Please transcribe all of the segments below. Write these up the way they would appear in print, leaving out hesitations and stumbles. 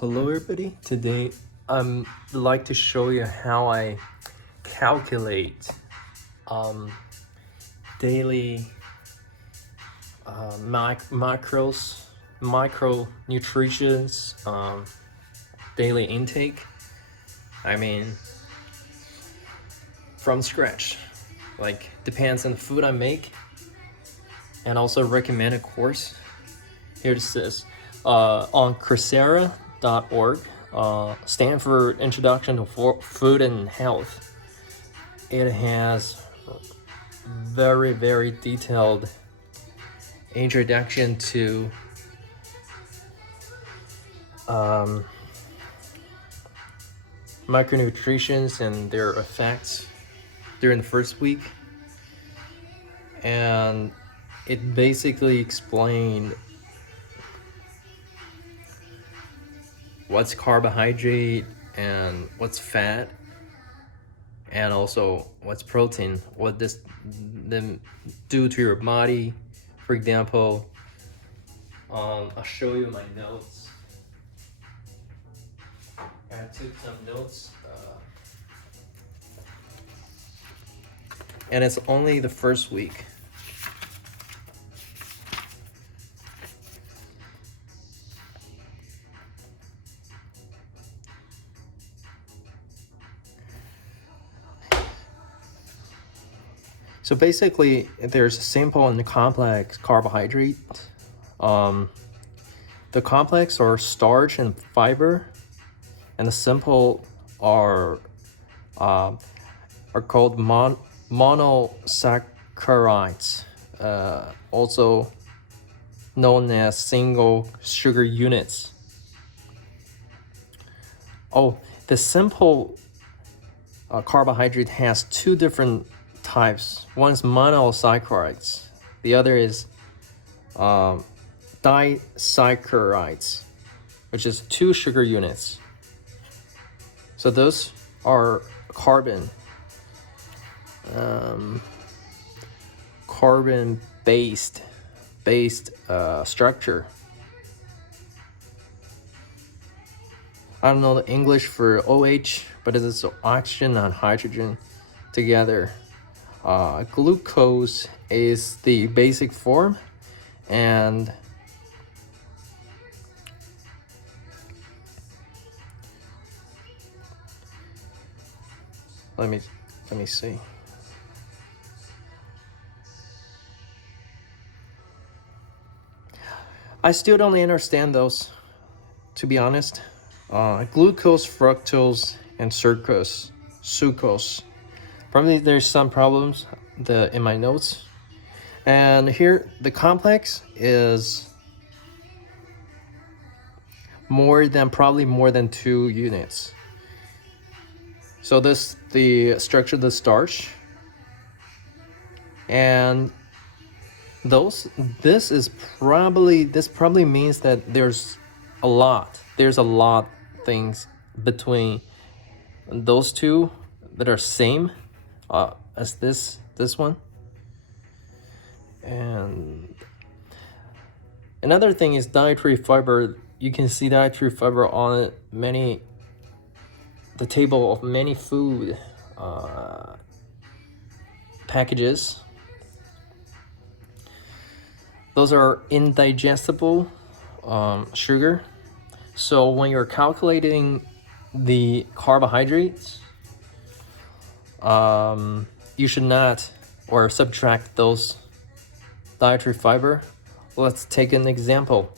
Hello everybody, today I'm like to show you how I calculate daily macros, micronutrients, daily intake. I mean, from scratch, like depends on the food I make, and also recommended course. Here it says on Coursera.org, Stanford Introduction to Food and Health. It has very detailed introduction to micronutrients and their effects during the first week, and it basically explained what's carbohydrate and what's fat, and also what's protein, what this them do to your body. For example, I'll show you my notes. I took some notes, and it's only the first week. So basically, there's simple and complex carbohydrate. The complex are starch and fiber, and the simple are called monosaccharides, also known as single sugar units. Oh, the simple carbohydrate has two different types. One is monosaccharides, the other is disaccharides, which is 2 sugar units. So those are carbon based structure. I don't know the English for OH, but it is oxygen and hydrogen together. Glucose is the basic form, and let me see. I still don't understand those, to be honest. Glucose, fructose, and sucrose. Probably there's some problems in my notes. And here the complex is probably more than 2 units. So this the structure of the starch, and this probably means that there's a lot things between those two that are same as this one. And another thing is dietary fiber. You can see dietary fiber on the table of many food packages. Those are indigestible sugar. So when you're calculating the carbohydrates, you should not or subtract those dietary fiber. Let's take an example.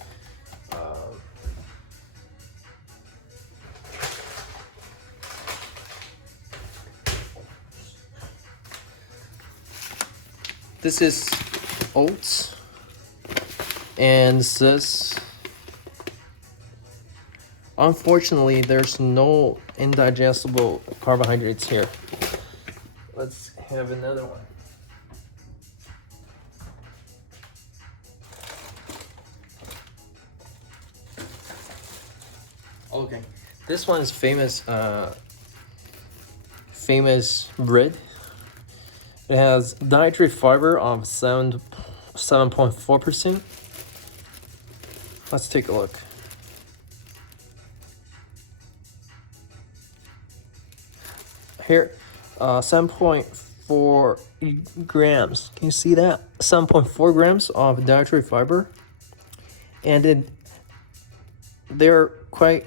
This is oats, and this, unfortunately, there's no indigestible carbohydrates here. Let's have another one. Okay, this one is famous bread. It has dietary fiber of 7.4%. Let's take a look. here, 7.4 grams. Can you see that? 7.4 grams of dietary fiber, and they're quite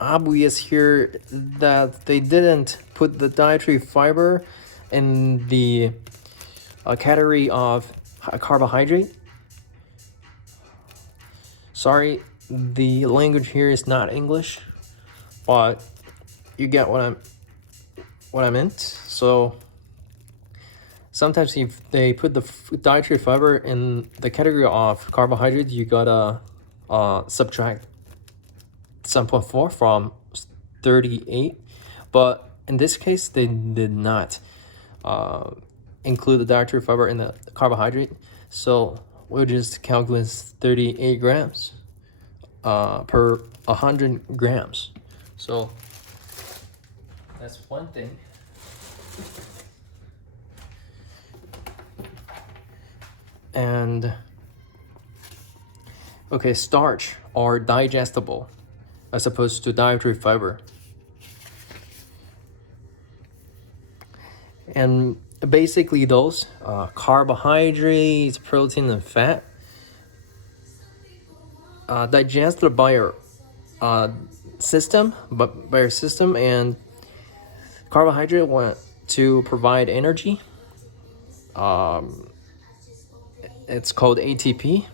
obvious here that they didn't put the dietary fiber in the category of carbohydrate. Sorry, the language here is not English, but you get what I meant. So sometimes if they put the dietary fiber in the category of carbohydrates, you gotta subtract 7.4 from 38. But in this case, they did not include the dietary fiber in the carbohydrate. So we'll just calculate 38 grams per 100 grams. So that's one thing. And okay, starch are digestible as opposed to dietary fiber. And basically those carbohydrates, protein, and fat digested by your system, and carbohydrate want to provide energy. It's called ATP,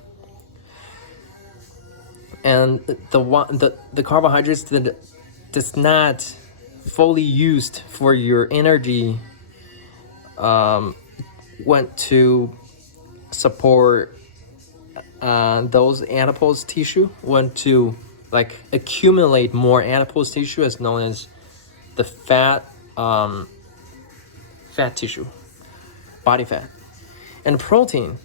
and the carbohydrates that does not fully used for your energy went to support those adipose tissue, went to like accumulate more adipose tissue, as known as the fat tissue, body fat. And protein,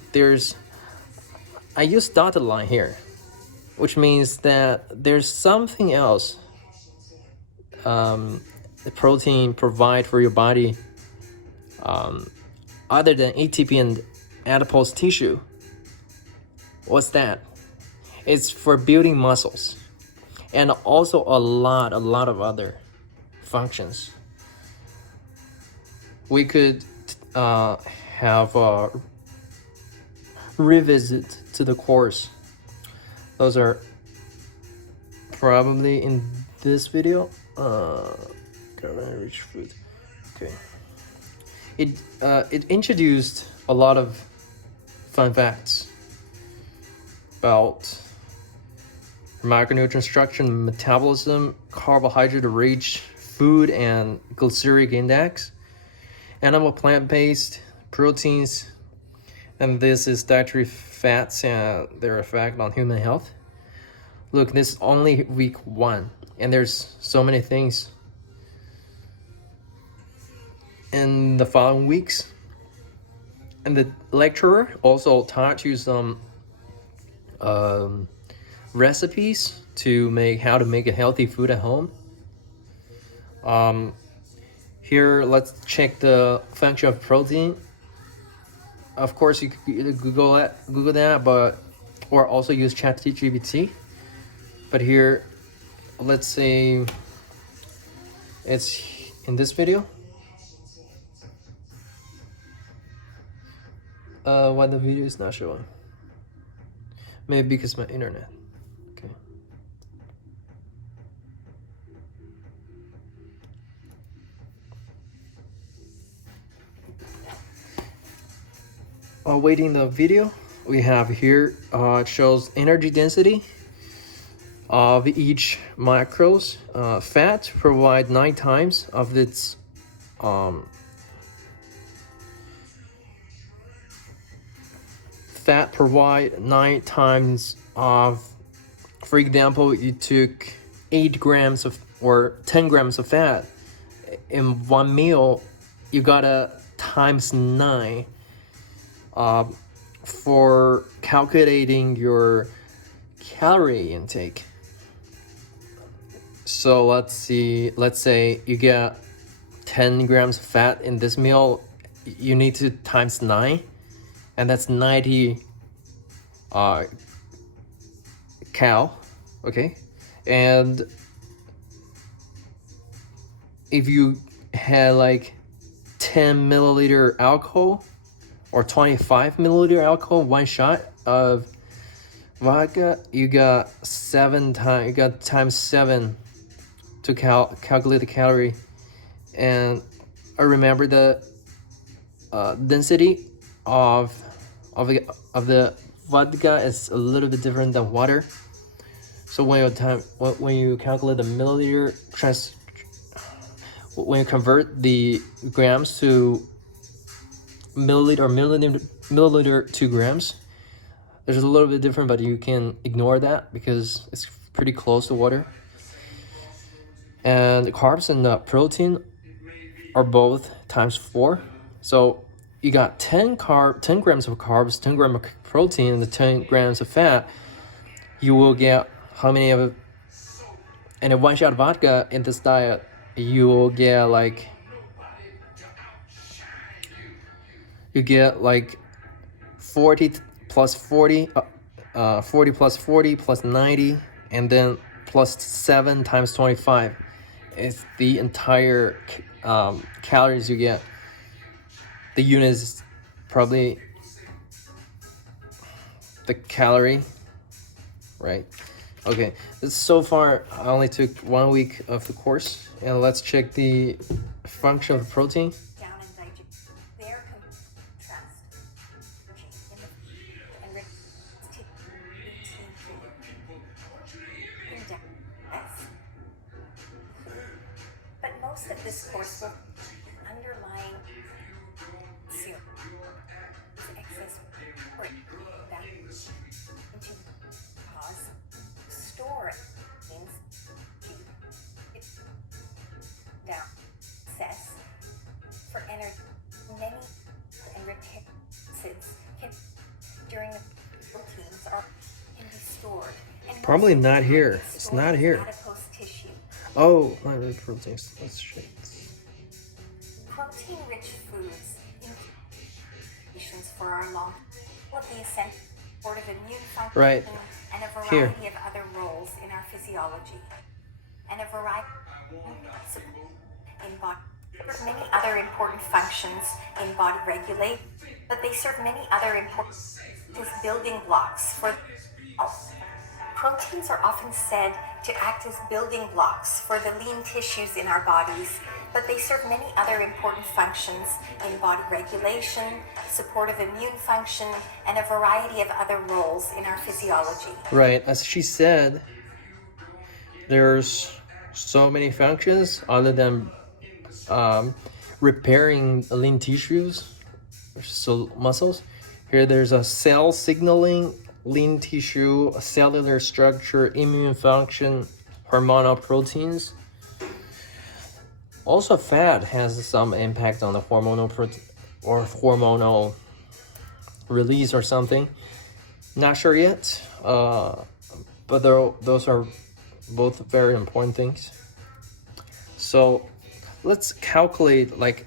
I use dotted line here, which means that there's something else the protein provide for your body other than ATP and adipose tissue. What's that? It's for building muscles, and also a lot of other functions. We could have a revisit to the course. Those are probably in this video. Rich food. Okay. It introduced a lot of fun facts about macronutrient structure, metabolism, carbohydrate-rich food, and glycemic index, animal plant-based proteins, and this is dietary fats and their effect on human health. Look, this is only week 1, and there's so many things in the following weeks. And the lecturer also taught you some recipes to how to make a healthy food at home. Here, let's check the function of protein. Of course, you could Google that, or also use ChatGPT. But here, let's say it's in this video. Why the video is not showing? Maybe because my internet. Okay. While waiting the video, we have here it shows energy density of each macros. Fat provide 9 times of its fat provide 9 times of, for example, you took 8 grams of or 10 grams of fat in one meal, you gotta times 9 for calculating your calorie intake. So let's say you get 10 grams of fat in this meal, you need to times 9, and that's 90 cal, okay? And if you had like 10 milliliter alcohol or 25 milliliter alcohol, one shot of vodka, you got times 7 to calculate the calorie. And I remember the density of the vodka is a little bit different than water. So when you calculate the milliliter when you convert the grams to milliliter to grams, there's a little bit different, but you can ignore that because it's pretty close to water. And the carbs and the protein are both times 4. So you got 10 grams of carbs, 10 grams of protein, and the 10 grams of fat. You will get how many of it? And a one shot vodka in this diet, you will get like 40 plus 40, 40 plus 40 plus 90, and then plus 7 times 25 is the entire calories you get. The unit is probably the calorie, right? Okay, so far I only took 1 week of the course, and let's check the function of the protein. Down and digest their contrast and but most of this course will underlying serum excess that into cause store means down excess for energy. Many and rich acids can during the proteins can be stored. And probably not here. It's not here. Adipose tissue. Oh, not really proteins. Let's check. Protein-rich foods for our long will be essential supportive immune function right. And a variety of other roles in our physiology. And a variety in body. Many other important functions in body regulate, but they serve many other important building blocks for health. Proteins are often said to act as building blocks for the lean tissues in our bodies, but they serve many other important functions in body regulation, supportive immune function, and a variety of other roles in our physiology. Right, as she said, there's so many functions other than repairing lean tissues, so muscles. Here there's a cell signaling, lean tissue, cellular structure, immune function, hormonal proteins. Also, fat has some impact on the hormonal release or something. Not sure yet, but those are both very important things. So let's calculate, like,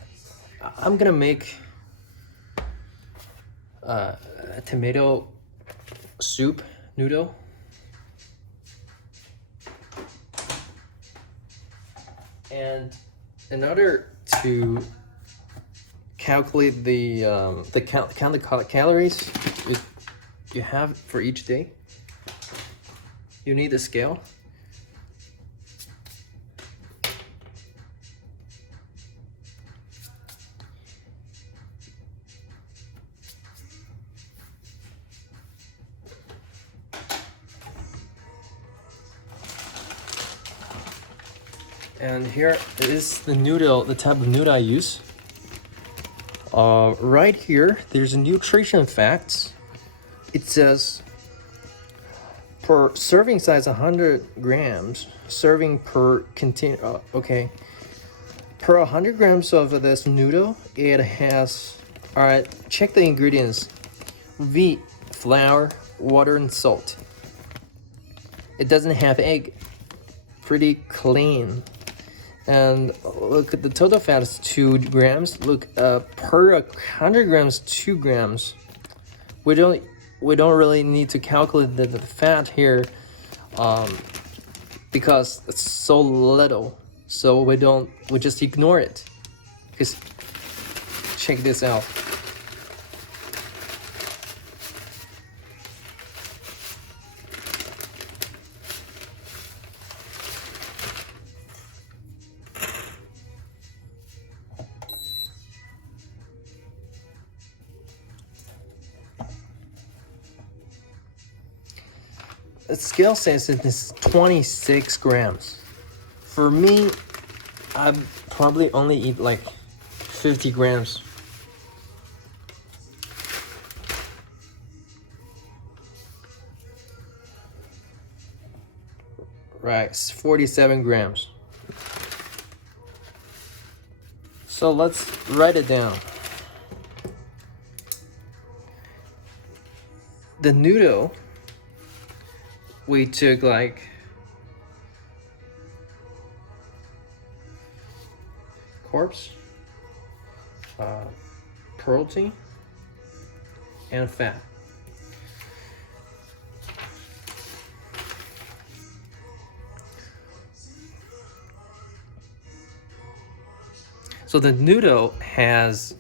I'm gonna make a tomato soup noodle. And in order to calculate the count the calories you have for each day, you need a scale. And here is the noodle, the type of noodle I use. Right here, there's a nutrition facts. It says per serving size 100 grams, serving per container. Okay, per 100 grams of this noodle, it has. All right, check the ingredients: wheat, flour, water, and salt. It doesn't have egg. Pretty clean. And look at the total fat is 2 grams. Look, per 100 grams, 2 grams. We don't really need to calculate the fat here, because it's so little. So we just ignore it. Because check this out. The scale says it is 26 grams. For me, I probably only eat like 50 grams. Right, it's 47 grams. So let's write it down. The noodle, we took like carbs, protein, and fat. So the noodle has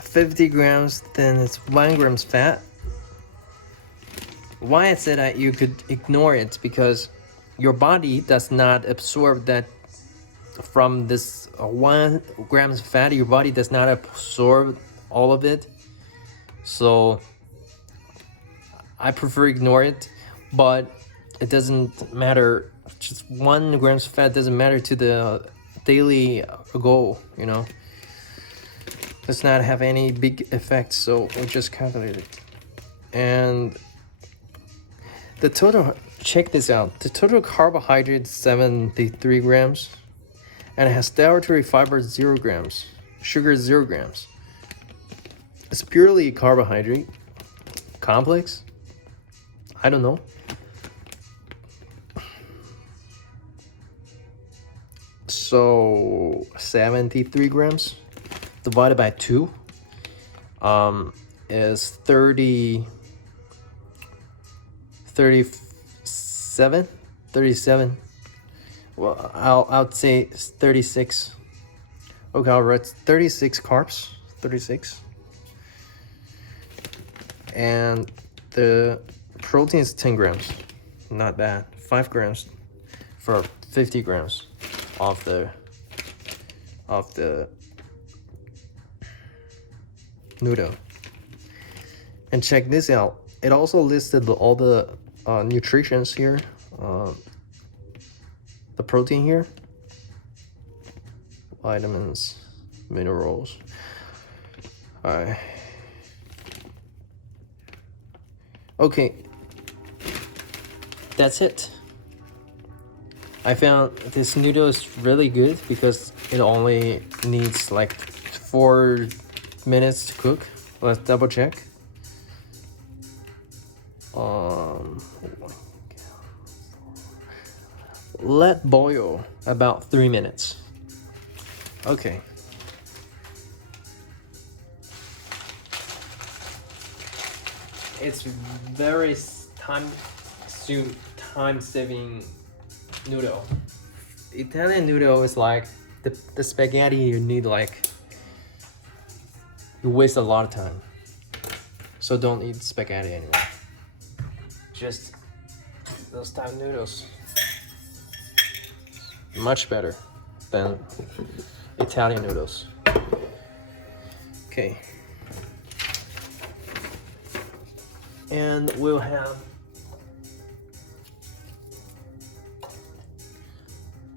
50 grams, then it's 1 grams fat. Why I said that you could ignore it, because your body does not absorb that from this 1 grams fat. Your body does not absorb all of it, so I prefer ignore it. But it doesn't matter. Just 1 grams fat doesn't matter to the daily goal, you know. Does not have any big effects, so we just calculate it. And the total, check this out. The total carbohydrate is 73 grams, and it has dietary fiber 0 grams, sugar 0 grams. It's purely carbohydrate. Complex? I don't know. So 73 grams divided by 2 is 37. Well, I'll say 36. Okay, I'll write 36 carbs. 36. And the protein is 10 grams. Not bad. 5 grams for 50 grams of the noodle. And check this out. It also listed all the nutritions here, the protein here, vitamins, minerals. All right. Okay, that's it. I found this noodle is really good because it only needs like 4 minutes to cook. Let's double check. Let boil about 3 minutes. Okay. It's very time-saving noodle. Italian noodle is like the spaghetti you need, like you waste a lot of time. So don't eat spaghetti anymore. Just those type of noodles. Much better than Italian noodles. Okay. And we'll have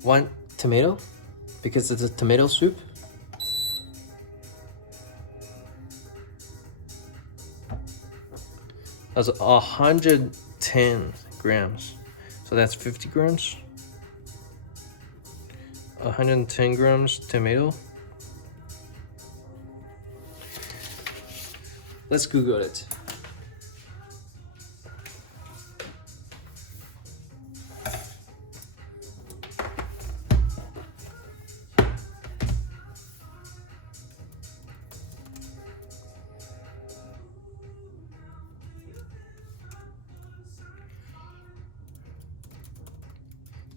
1 tomato because it's a tomato soup. That's 110 grams. So that's 50 grams. 110 grams tomato. Let's Google it.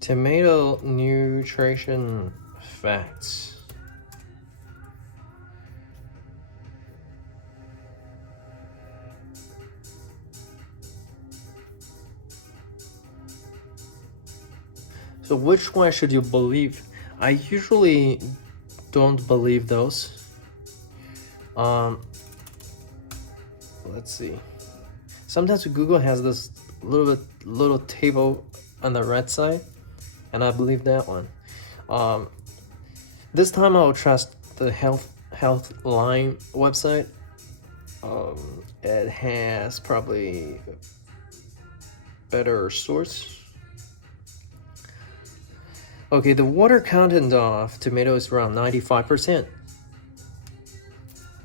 Tomato nutrition facts. So which one should you believe? I usually don't believe those. Let's see. Sometimes Google has this little table on the right side, and I believe that one. This time I'll trust the Healthline website. It has probably better source. Okay, the water content of tomato is around 95%.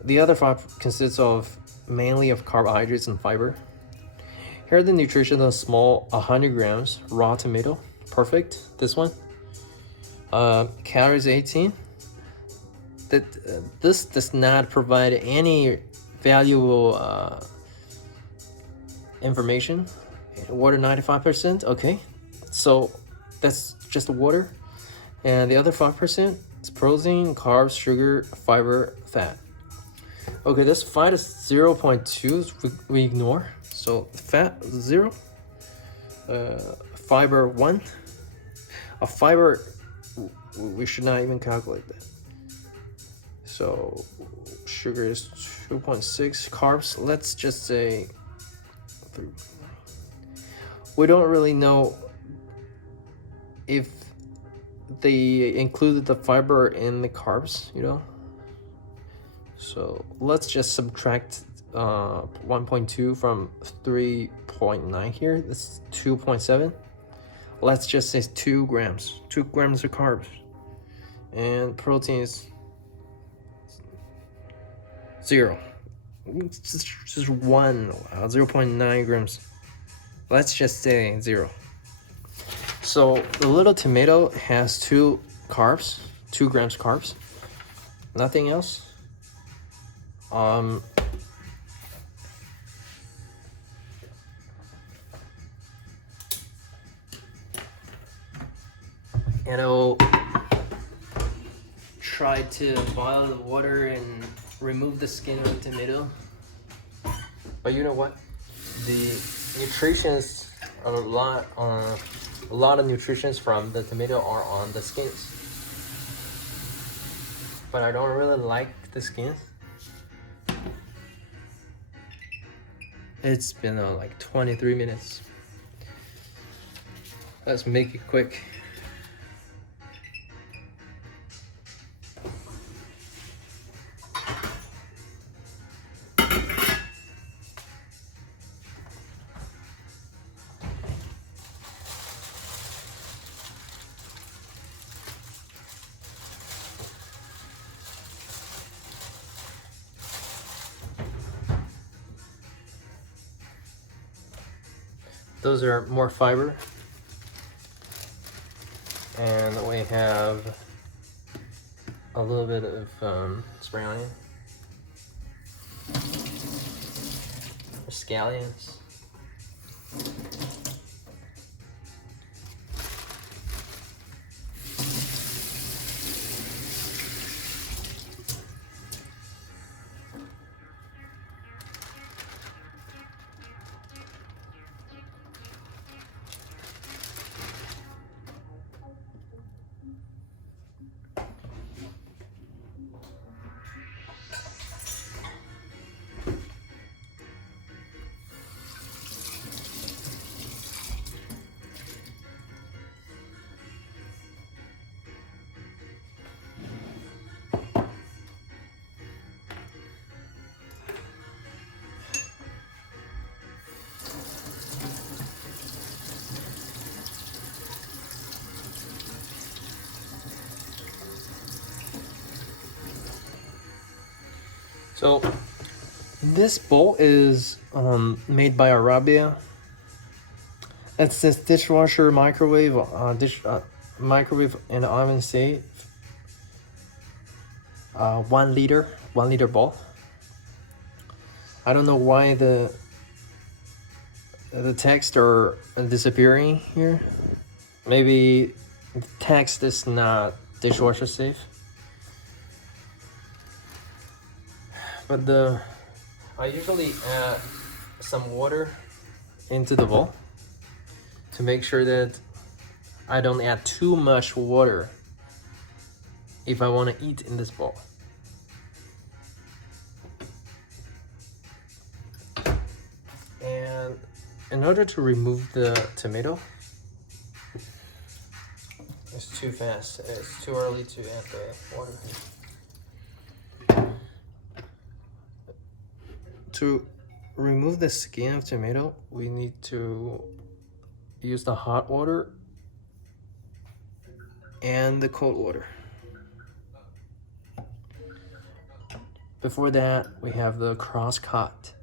The other 5 consists of mainly of carbohydrates and fiber. Here are the nutrition of a small 100 grams raw tomato. Perfect. This one. Calories 18. This does not provide any valuable information. Water 95%. Okay, so that's just the water, and the other 5% is protein, carbs, sugar, fiber, fat. Okay, this fat is 0.2. We ignore. So fat 0, fiber 1. A fiber, we should not even calculate that. So sugar is 2.6. Carbs, let's just say 3. We don't really know if they included the fiber in the carbs, you know. So let's just subtract 1.2 from 3.9 here. That's 2.7. Let's just say 2 grams. 2 grams of carbs. And protein is 0. Just 1, 0.9 grams. Let's just say 0. So the little tomato has 2 carbs, 2 grams carbs. Nothing else. And I'll try to boil the water and remove the skin of the tomato. But you know what? The nutritions, a lot of nutritions from the tomato are on the skins. But I don't really like the skins. It's been like 23 minutes. Let's make it quick. Those are more fiber. And we have a little bit of spring onion. Scallions. So this bowl is made by Arabia. It's this dishwasher microwave, microwave and oven safe. 1 liter bowl. I don't know why the text are disappearing here. maybe the text is not dishwasher safe, but I usually add some water into the bowl to make sure that I don't add too much water if I want to eat in this bowl. And in order to remove the tomato, it's too fast. It's too early to add the water. To remove the skin of tomato, we need to use the hot water and the cold water. Before that, we have the cross-cut.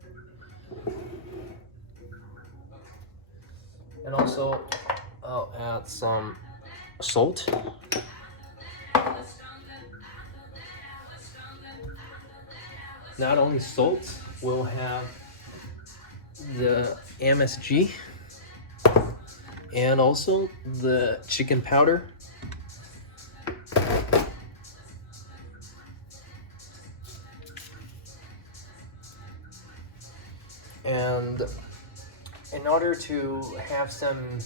And also, I'll add some salt. Not only salt, we'll have the MSG and also the chicken powder. And in order to have some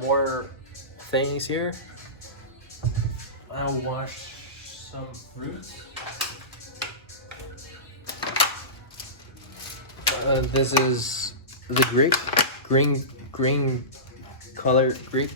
more things here, I'll wash some fruits. This is the grape, green colored grape.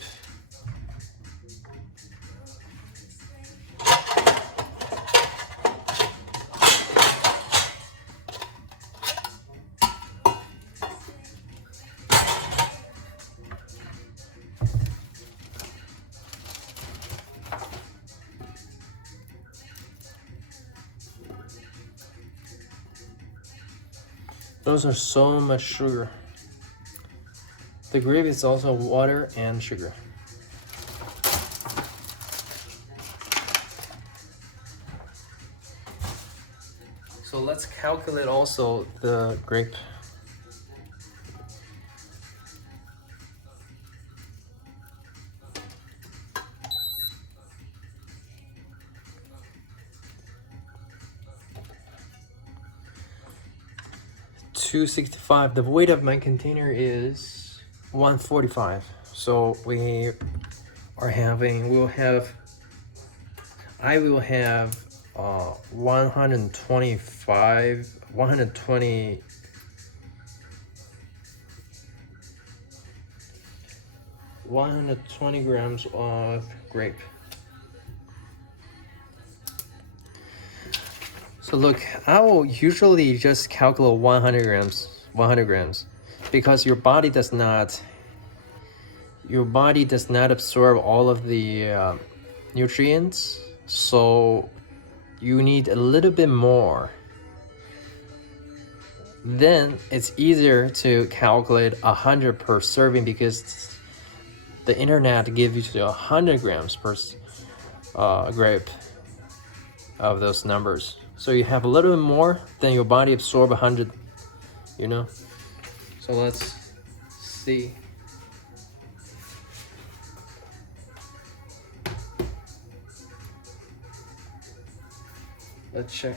Those are so much sugar. The grape is also water and sugar. So let's calculate also the grape. $265. The weight of my container is 145. So I will have 120 grams of grape. So look, I will usually just calculate 100 grams, because your body does not absorb all of the nutrients, so you need a little bit more. Then it's easier to calculate 100 per serving, because the internet gives you to 100 grams per grape of those numbers. So you have a little bit more than your body absorb 100, you know? So let's see. Let's check.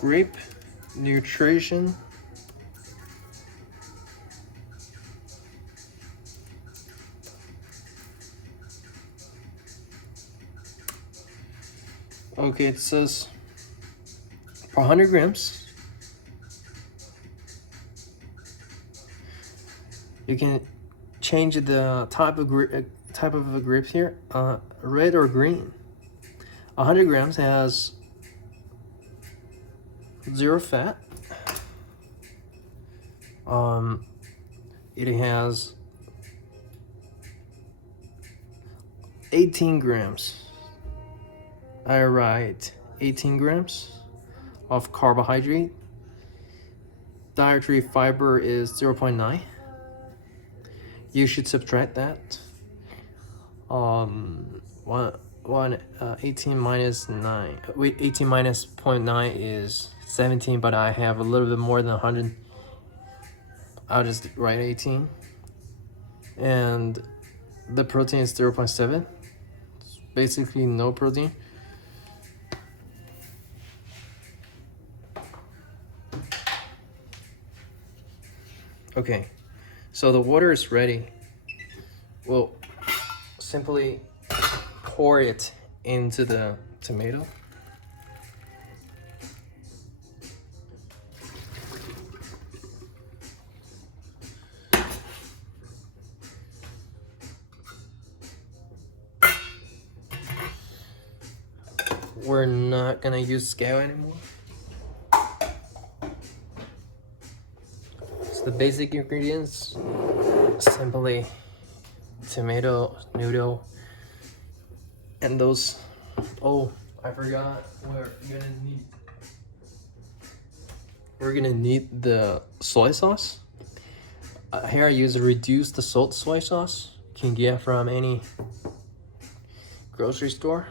Grape nutrition. Okay, it says per 100 grams, you can change the type of a grape here, red or green. 100 grams has 0 fat. It has 18 grams. I write 18 grams of carbohydrate. Dietary fiber is 0.9. You should subtract that. 18 minus 9. Wait, 18 minus 0.9 is 17, but I have a little bit more than 100 I'll just write 18. And the protein is 0.7. It's basically no protein. Okay, so the water is ready. We'll simply pour it into the tomato. We're not gonna use scale anymore. So the basic ingredients, simply tomato, noodle, and those, oh, I forgot, we're gonna need the soy sauce. Here I use a reduced salt soy sauce. You can get from any grocery store.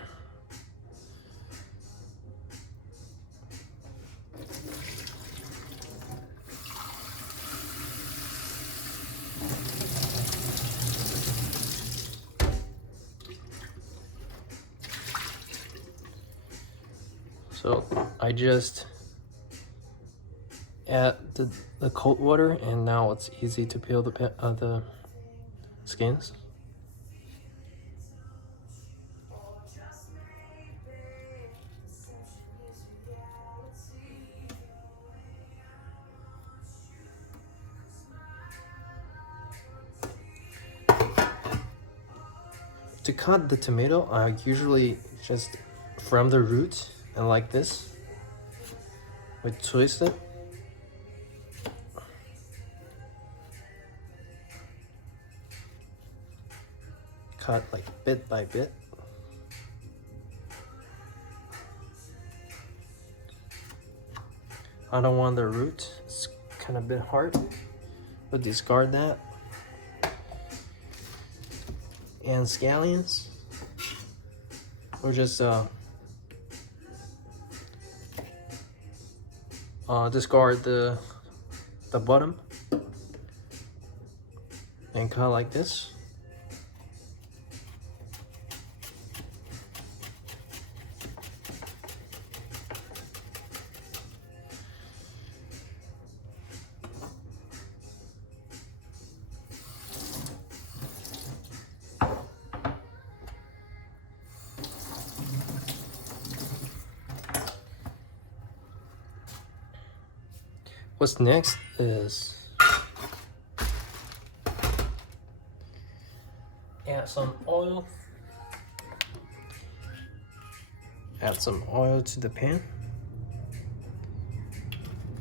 So I just add the cold water, and now it's easy to peel the skins. To cut the tomato, I usually just from the root and like this, we twist it. Cut like bit by bit. I don't want the root, it's kind of a bit hard, but discard that. And scallions, or just discard the bottom and cut like this. What's next is add some oil. Add some oil to the pan.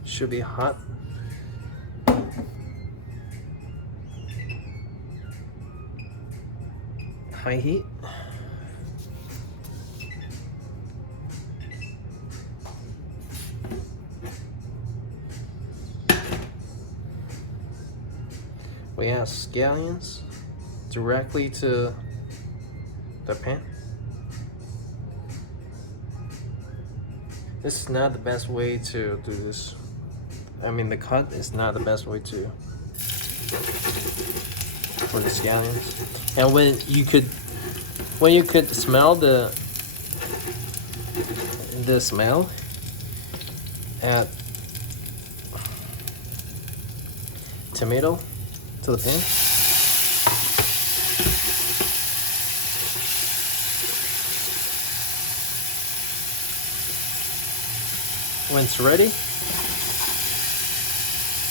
Should be hot. High heat. We add scallions directly to the pan. This is not the best way to do this. I mean, the cut is not the best way to for the scallions. And when you could smell the smell, add tomato to the pan. When it's ready,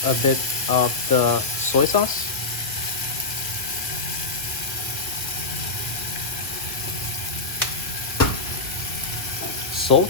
a bit of the soy sauce. Salt.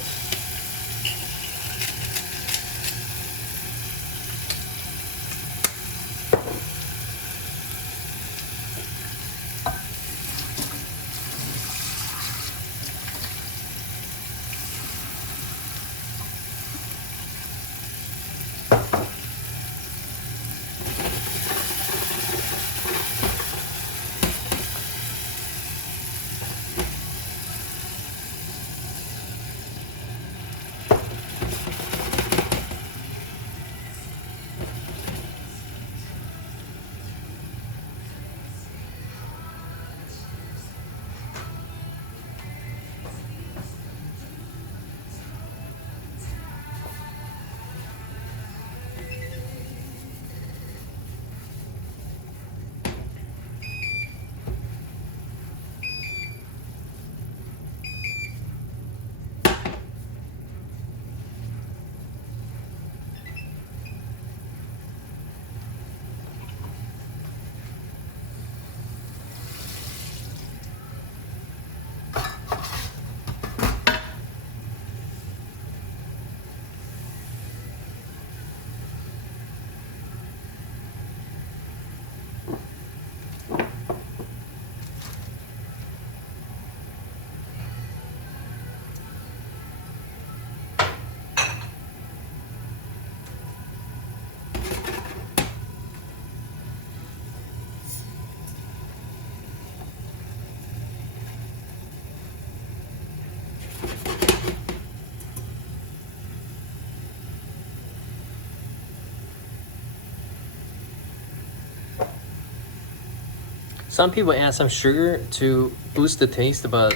Some people add some sugar to boost the taste, but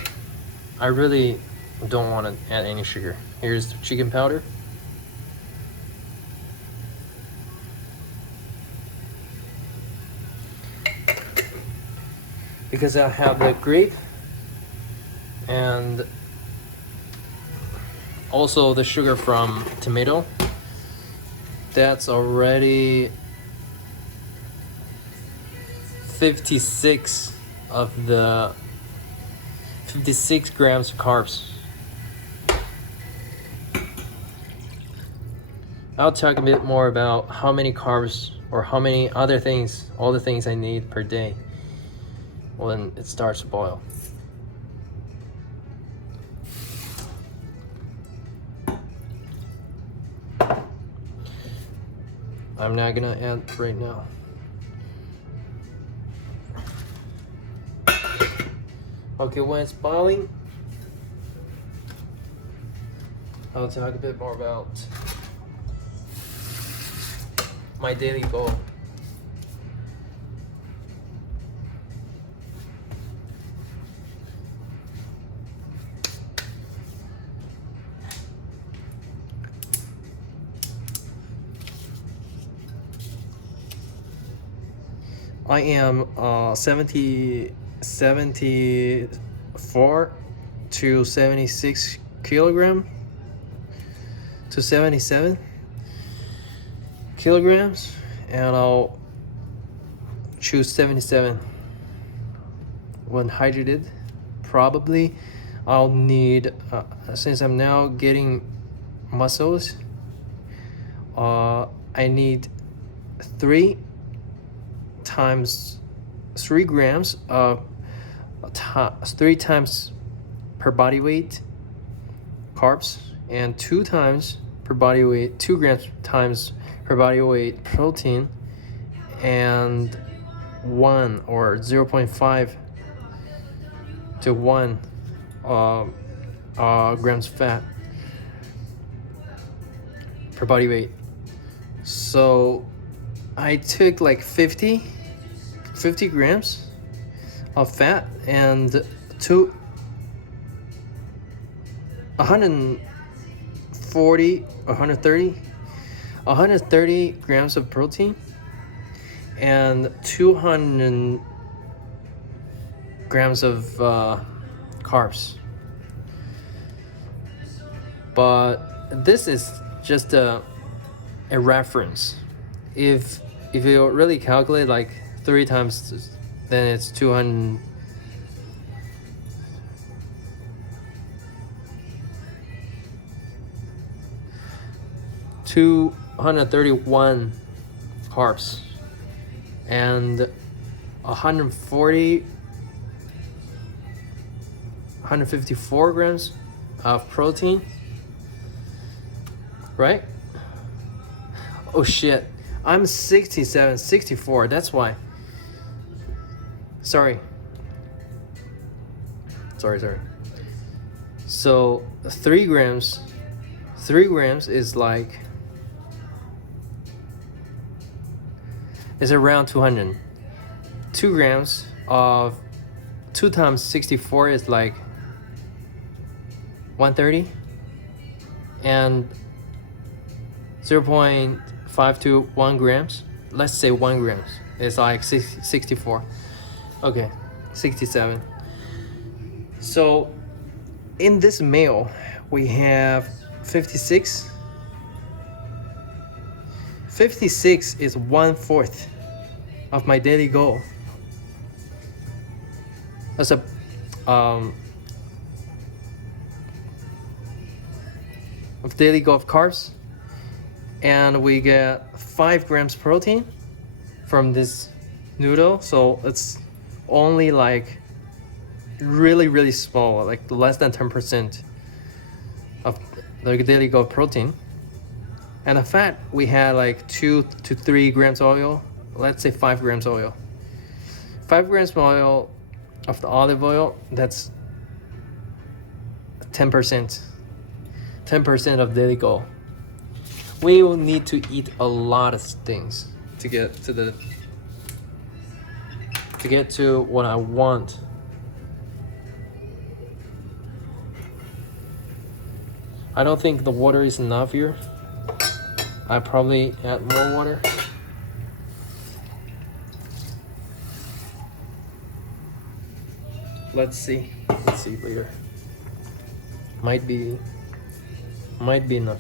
I really don't want to add any sugar. Here's the chicken powder. Because I have the grape and also the sugar from tomato. That's already 56 of the 56 grams of carbs. I'll talk a bit more about how many carbs or how many other things, all the things I need per day when it starts to boil. I'm not gonna add right now. Okay, when it's boiling, I'll talk a bit more about my daily goal. I am 74 to 76 kilogram to 77 kilograms, and I'll choose 77 when hydrated. Probably I'll need since I'm now getting muscles, I need 3 grams of 3 times per body weight carbs, and 2 times per body weight 2 grams times per body weight protein, and 1 or 0.5 to 1 grams fat per body weight. So I took like 50 grams of fat and 130 grams of protein and 200 grams of carbs. But this is just a reference. If you really calculate like 3 times, then it's 231 carbs and 154 grams of protein, right? Oh shit, I'm 64, that's why. Sorry. So 3 grams is like, is around 200. 2 grams of 2 times 64 is like 130, and 0.5 to 1 grams, let's say 1 grams is like 64. Okay, 67. So in this meal we have 56 is 1/4 of my daily goal. That's a of daily goal of carbs, and we get 5 grams protein from this noodle, so it's only like really small, like less than 10% of the daily goal of protein. And the fat, we had like 2 to 3 grams oil, let's say 5 grams oil. 5 grams oil of the olive oil, that's 10% of daily goal. We will need to eat a lot of things to get to the to get to what I want. I don't think the water is enough here. I probably add more water. Let's see later. Might be enough.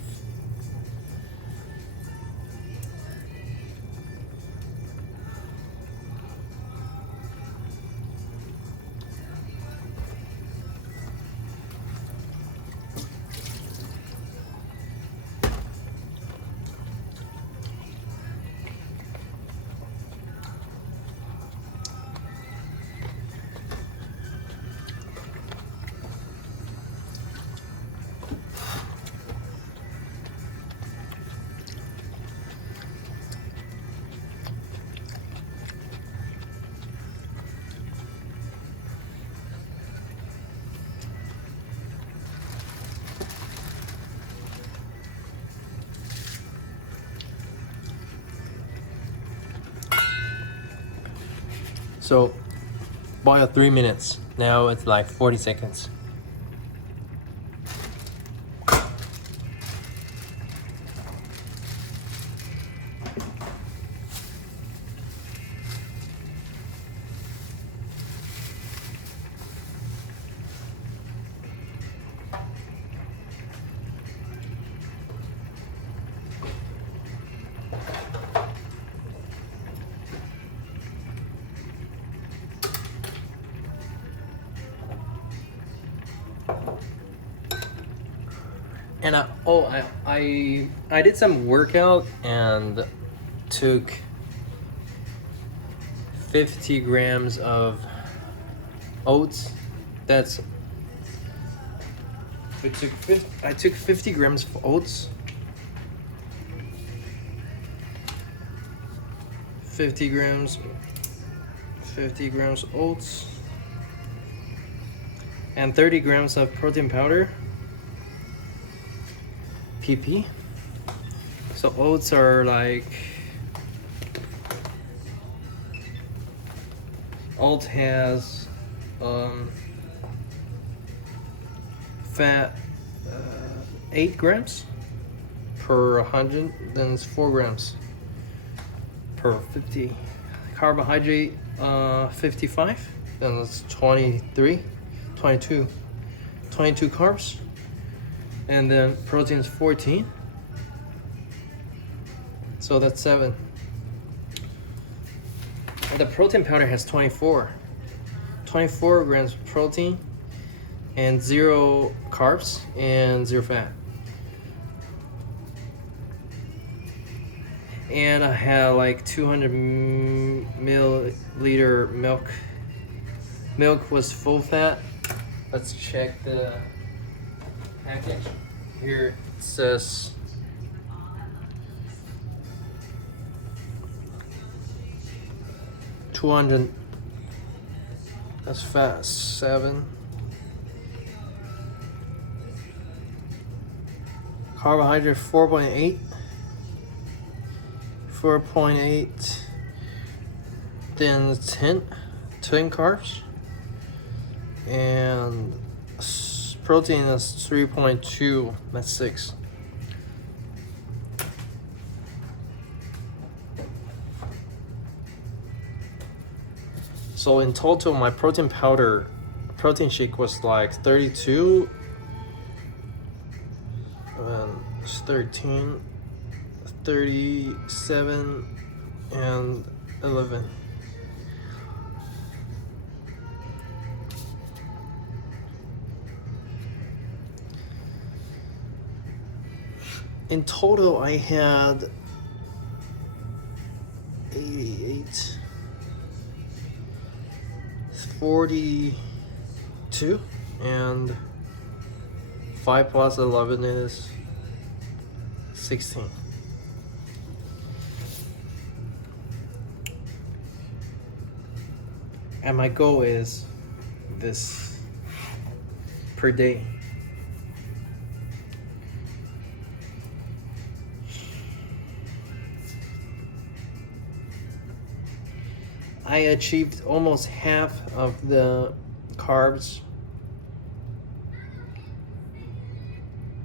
So boil 3 minutes. Now it's like 40 seconds. And I did some workout and took 50 grams of oats. I took 50 grams of oats. 50 grams oats and 30 grams of protein powder. PP. So oats are like, oats has fat 8 grams per 100, then it's 4 grams per 50. Carbohydrate 55, then it's 22 carbs. And then protein's 14. So that's 7. And the protein powder has 24 grams of protein and 0 carbs and 0 fat. And I had like 200 milliliter milk. Milk was full fat. Let's check the package. Here it says $200. That's fat 7. Carbohydrate 4.8. 4.8. Then 10 carbs. And protein is 3.2, that's 6. So in total, my protein protein shake was like 32, and 13, 37, and 11. In total, I had 88, 42, and 5 plus 11 is 16. And my goal is this per day. I achieved almost half of the carbs,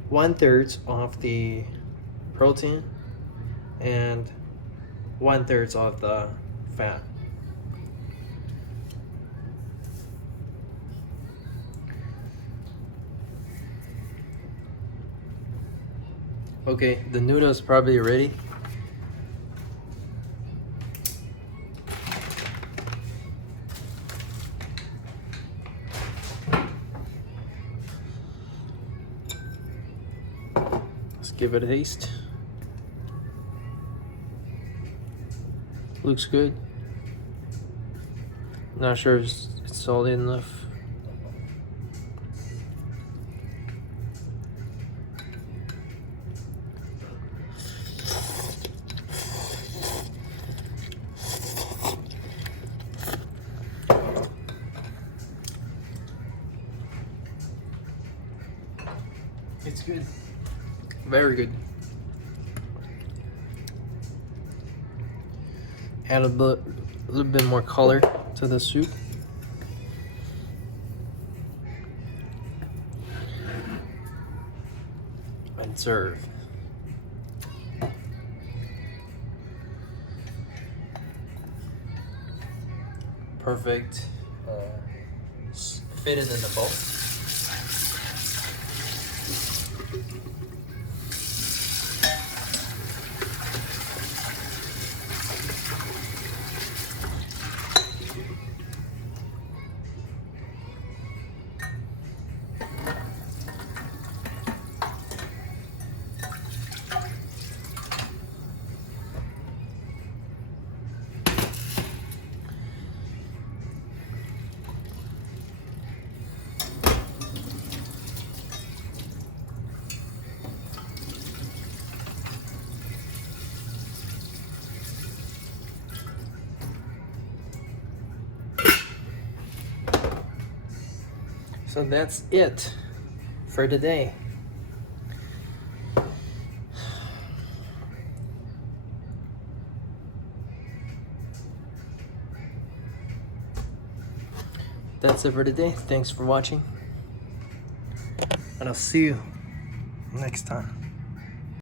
1/3 of the protein, and 1/3 of the fat. Okay, the noodle is probably ready. Let's give it a taste. Looks good. Not sure if it's solid enough. It's good. Very good. Add a little bit more color to the soup. And serve. Perfect. Fit it in the bowl. So that's it for today. That's it for today. Thanks for watching. And I'll see you next time.